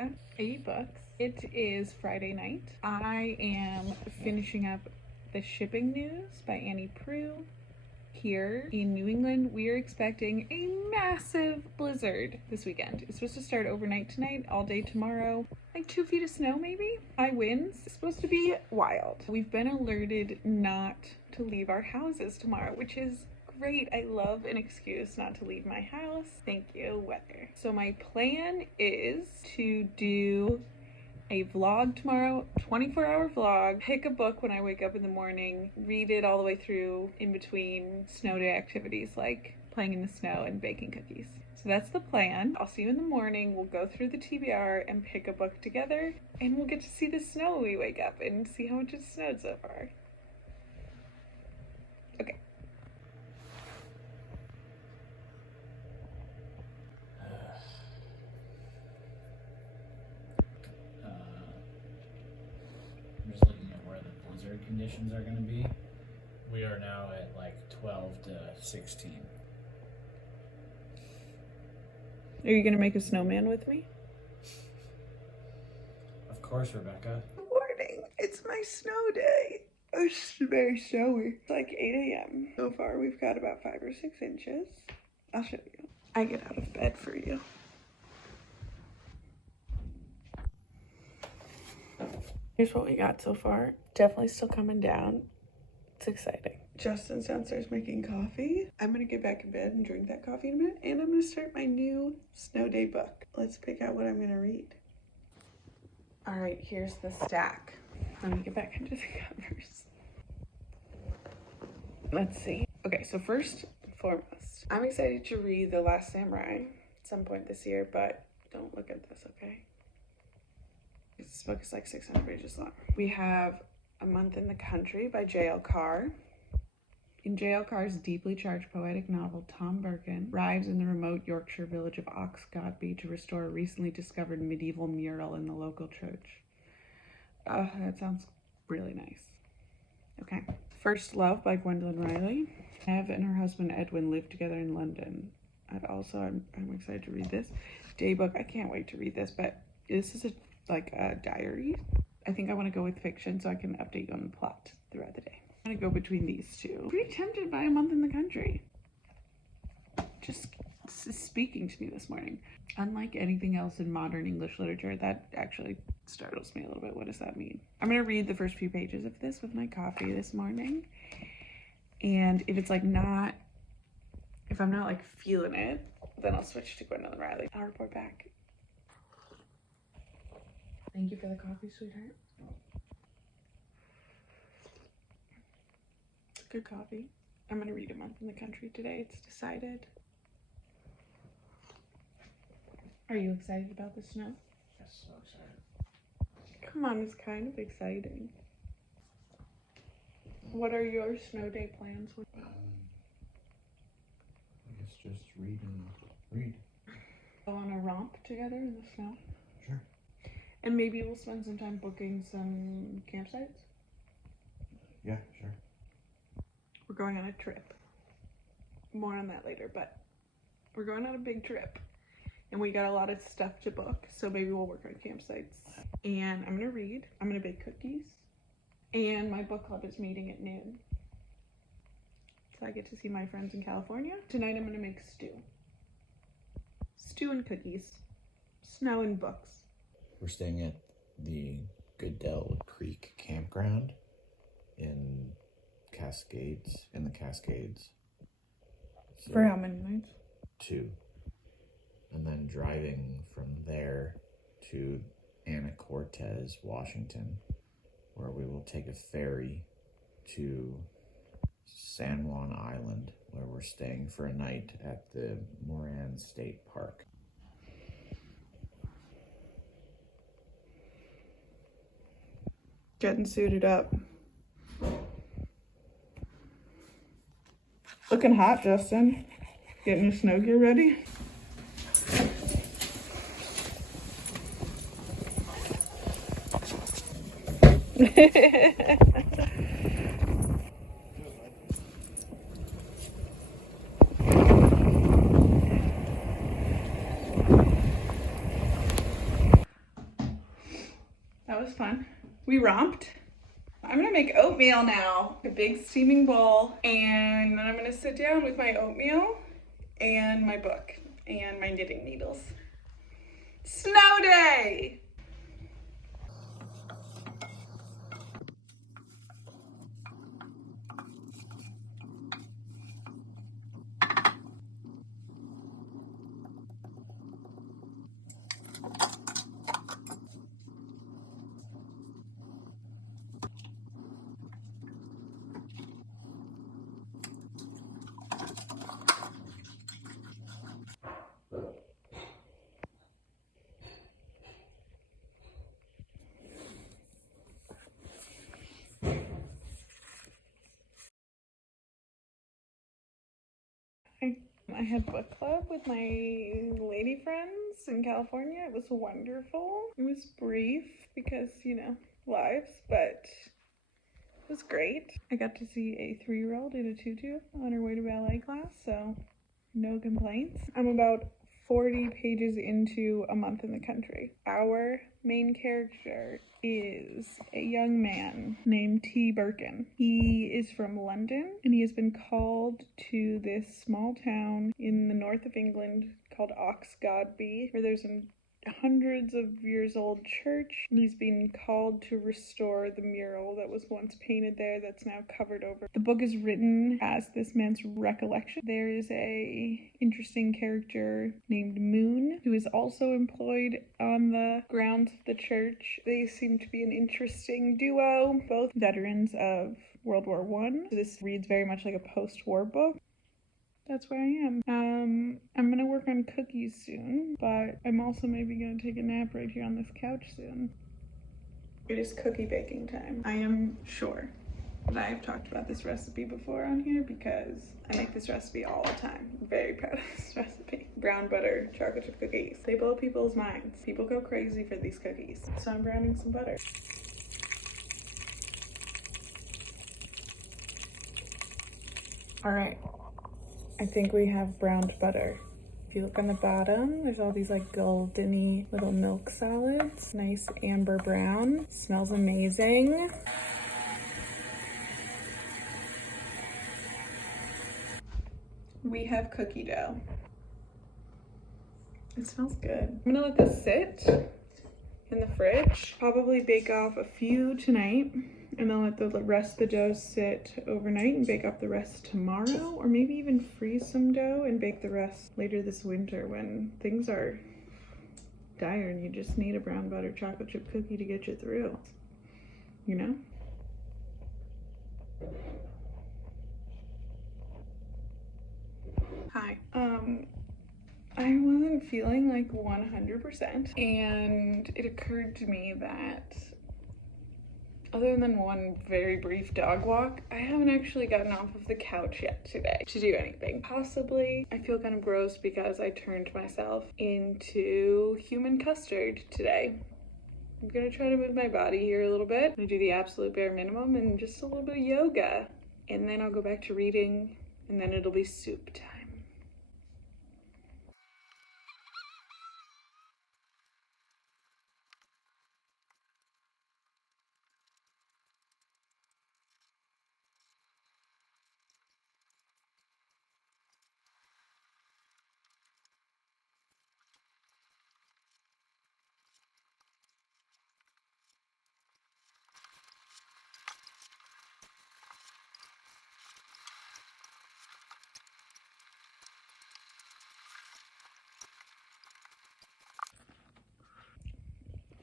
Becca, 8 books. It is Friday night. I am finishing up The Shipping News by Annie Proulx. Here in New England, we are expecting a massive blizzard this weekend. It's supposed to start overnight tonight, all day tomorrow. Like 2 feet of snow maybe? High winds. It's supposed to be wild. We've been alerted not to leave our houses tomorrow, which is great. I love an excuse not to leave my house. Thank you, weather. So my plan is to do a vlog tomorrow, 24-hour vlog, pick a book when I wake up in the morning, read it all the way through in between snow day activities like playing in the snow and baking cookies. So that's the plan. I'll see you in the morning. We'll go through the TBR and pick a book together, and we'll get to see the snow when we wake up and see how much it's snowed so far. Okay. I'm just looking at where the blizzard conditions are going to be. We are now at like 12 to 16. Are you gonna make a snowman with me? Of course, Rebecca. Good morning. It's my snow day. It's very snowy. It's like 8 a.m. So far, we've got about 5 or 6 inches. I'll show you. I get out of bed for you. Here's what we got so far. Definitely still coming down. It's exciting. Justin's downstairs making coffee. I'm gonna get back in bed and drink that coffee in a minute, and I'm gonna start my new snow day book. Let's pick out what I'm gonna read. All right, here's the stack. Let me get back into the covers. Let's see. Okay, so first and foremost, I'm excited to read The Last Samurai at some point this year, but don't look at this, okay? This book is like 600 pages long. We have A Month in the Country by J.L. Carr. In J.L. Carr's deeply charged poetic novel, Tom Birkin arrives in the remote Yorkshire village of Oxgodby to restore a recently discovered medieval mural in the local church. That sounds really nice. Okay. First Love by Gwendolyn Riley. Ev and her husband Edwin live together in London. I'm excited to read this. Daybook, I can't wait to read this, but this is a diary. I think I want to go with fiction so I can update you on the plot throughout the day. I'm gonna go between these two. Pretty tempted by A Month in the Country. Just speaking to me this morning. Unlike anything else in modern English literature, that actually startles me a little bit. What does that mean? I'm gonna read the first few pages of this with my coffee this morning. And if it's if I'm not feeling it, then I'll switch to Gwendolyn Riley. I'll report back. Thank you for the coffee, sweetheart. Good coffee. I'm gonna read A Month in the Country today. It's decided. Are you excited about the snow? Yes, so excited. Come on, it's kind of exciting. What are your snow day plans? I guess just read and read. Go on a romp together in the snow? Sure. And maybe we'll spend some time booking some campsites? Yeah, sure. We're going on a trip. More on that later, but we're going on a big trip. And we got a lot of stuff to book, so maybe we'll work on campsites. And I'm gonna read. I'm gonna bake cookies. And my book club is meeting at noon. So I get to see my friends in California. Tonight I'm gonna make stew. Stew and cookies. Snow and books. We're staying at the Goodell Creek Campground in the Cascades. So For how many nights? 2. And then driving from there to Anacortes, Washington, where we will take a ferry to San Juan Island, where we're staying for a night at the Moran State Park. Getting suited up. Looking hot, Justin. Getting your snow gear ready? That was fun. We romped. I'm gonna make oatmeal now, a big steaming bowl, and then I'm gonna sit down with my oatmeal and my book and my knitting needles. Snow day! I had book club with my lady friends in California. It was wonderful. It was brief because, you know, lives, but it was great. I got to see a 3-year-old in a tutu on her way to ballet class, so no complaints. I'm about 40 pages into A Month in the Country. Our main character is a young man named T. Birkin. He is from London, and he has been called to this small town in the north of England called Oxgodby, where there's a hundreds of years old church, and he's been called to restore the mural that was once painted there that's now covered over. The book is written as this man's recollection. There is a interesting character named Moon who is also employed on the grounds of the church. They seem to be an interesting duo, both veterans of World War I. So this reads very much like a post-war book. That's where I am. I'm gonna work on cookies soon, but I'm also maybe gonna take a nap right here on this couch soon. It is cookie baking time. I am sure that I've talked about this recipe before on here because I make this recipe all the time. I'm very proud of this recipe. Brown butter chocolate chip cookies. They blow people's minds. People go crazy for these cookies. So I'm browning some butter. All right. I think we have browned butter. If you look on the bottom, there's all these like golden-y little milk solids. Nice amber brown. Smells amazing. We have cookie dough. It smells good. I'm gonna let this sit in the fridge. Probably bake off a few tonight, and then let the rest of the dough sit overnight and bake off the rest tomorrow, or maybe even freeze some dough and bake the rest later this winter when things are dire and you just need a brown butter chocolate chip cookie to get you through, you know? Hi. I wasn't feeling like 100%, and it occurred to me that other than one very brief dog walk, I haven't actually gotten off of the couch yet today to do anything. Possibly, I feel kind of gross because I turned myself into human custard today. I'm gonna try to move my body here a little bit. I'm gonna do the absolute bare minimum and just a little bit of yoga. And then I'll go back to reading, and then it'll be soup time.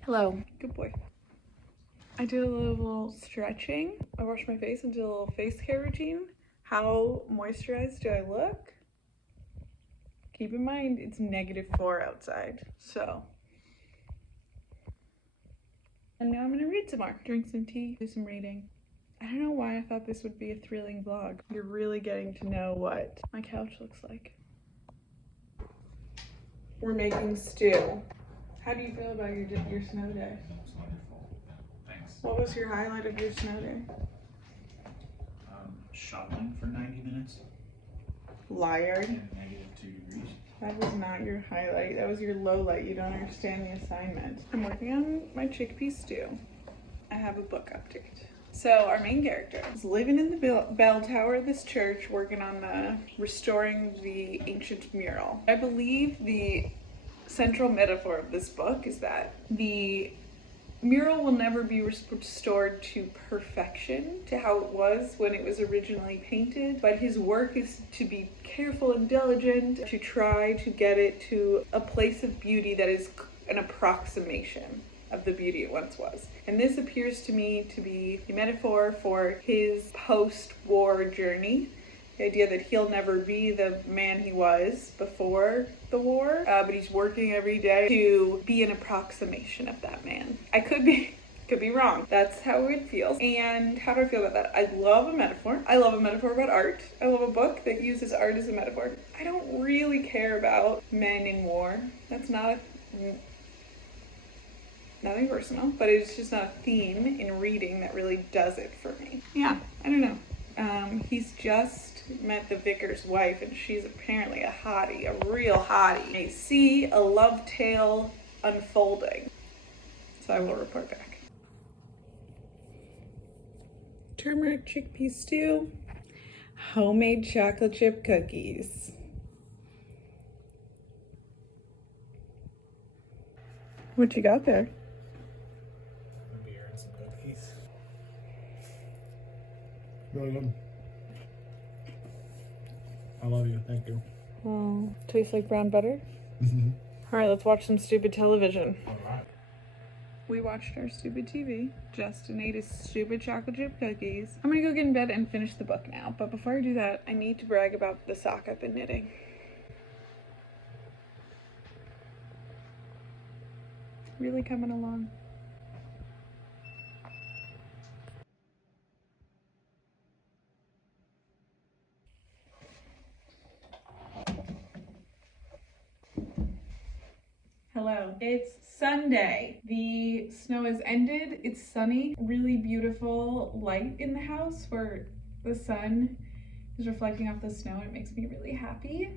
Hello. Good boy. I did a little stretching. I washed my face and did a little face care routine. How moisturized do I look? Keep in mind, it's -4 outside, so. And now I'm gonna read some more. Drink some tea, do some reading. I don't know why I thought this would be a thrilling vlog. You're really getting to know what my couch looks like. We're making stew. How do you feel about your snow day? It's wonderful. Thanks. What was your highlight of your snow day? Shopping for 90 minutes Liar. and -2 degrees. That was not your highlight. That was your low light. You don't understand the assignment. I'm working on my chickpea stew. I have a book update. So our main character is living in the bell tower of this church, working on restoring the ancient mural. I believe the central metaphor of this book is that the mural will never be restored to perfection, to how it was when it was originally painted, but his work is to be careful and diligent, to try to get it to a place of beauty that is an approximation of the beauty it once was. And this appears to me to be a metaphor for his post-war journey. The idea that he'll never be the man he was before the war, but he's working every day to be an approximation of that man. I could be wrong. That's how it feels. And how do I feel about that? I love a metaphor. I love a metaphor about art. I love a book that uses art as a metaphor. I don't really care about men in war. That's not nothing personal, but it's just not a theme in reading that really does it for me. Yeah, I don't know. He's just met the vicar's wife, and she's apparently a hottie, a real hottie. I see a love tale unfolding, so I will report back. Turmeric chickpea stew, homemade chocolate chip cookies. What you got there? A beer and some cookies. Really good. I love you. Thank you. Oh, tastes like brown butter? Mm-hmm. All right, let's watch some stupid television. All right. We watched our stupid TV. Justin ate his stupid chocolate chip cookies. I'm gonna go get in bed and finish the book now. But before I do that, I need to brag about the sock I've been knitting. Really coming along. Hello. It's Sunday. The snow has ended. It's sunny. Really beautiful light in the house where the sun is reflecting off the snow. It makes me really happy.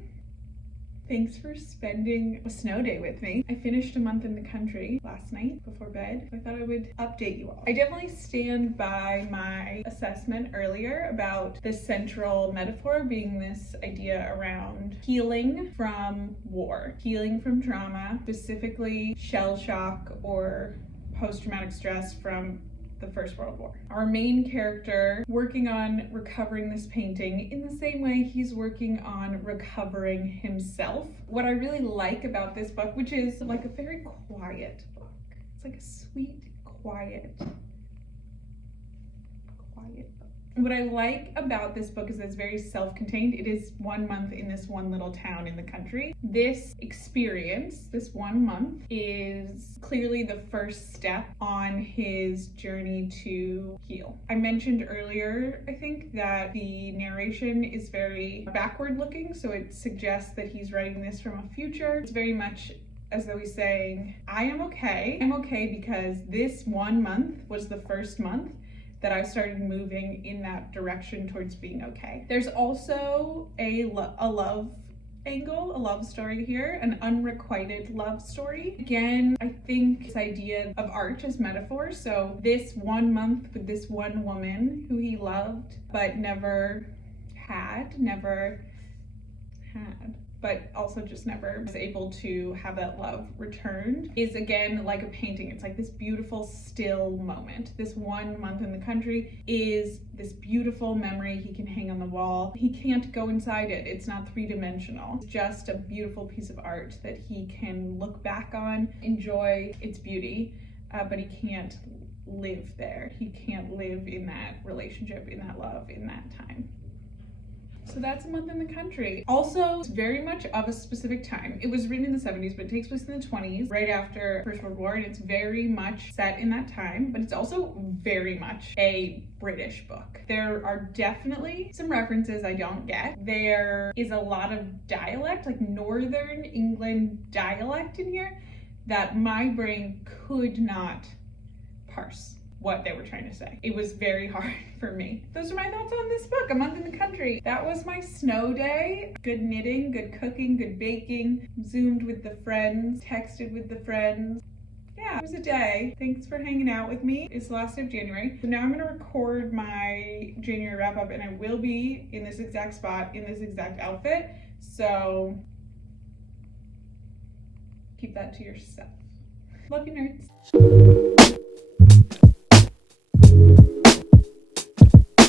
Thanks for spending a snow day with me. I finished a month in the country last night before bed. I thought I would update you all. I definitely stand by my assessment earlier about the central metaphor being this idea around healing from war, healing from trauma, specifically shell shock or post-traumatic stress from the First World War. Our main character working on recovering this painting in the same way he's working on recovering himself. What I really like about this book, which is like a very quiet book. It's like a sweet, quiet book. What I like about this book is that it's very self-contained. It is 1 month in this one little town in the country. This experience, this 1 month, is clearly the first step on his journey to heal. I mentioned earlier, I think, that the narration is very backward looking, so it suggests that he's writing this from a future. It's very much as though he's saying, I am okay. I'm okay because this 1 month was the first month that I started moving in that direction towards being okay. There's also a love angle, a love story here, an unrequited love story. Again, I think this idea of art as metaphor. So this 1 month with this one woman who he loved, but never had, but also just never was able to have that love returned, is again like a painting. It's like this beautiful still moment. This 1 month in the country is this beautiful memory he can hang on the wall. He can't go inside it. It's not three-dimensional. It's just a beautiful piece of art that he can look back on, enjoy its beauty, but he can't live there. He can't live in that relationship, in that love, in that time. So that's a month in the country. Also, it's very much of a specific time. It was written in the 70s, but it takes place in the 20s, right after First World War, and it's very much set in that time, but it's also very much a British book. There are definitely some references I don't get. There is a lot of dialect, like Northern England dialect in here, that my brain could not parse. what they were trying to say. It was very hard for me. Those are my thoughts on this book, A Month in the Country. That was my snow day. Good knitting, good cooking, good baking, Zoomed with the friends, texted with the friends. Yeah, it was a day. Thanks for hanging out with me. It's the last day of January. So now I'm gonna record my January wrap up, and I will be in this exact spot, in this exact outfit. So keep that to yourself. Love you, nerds.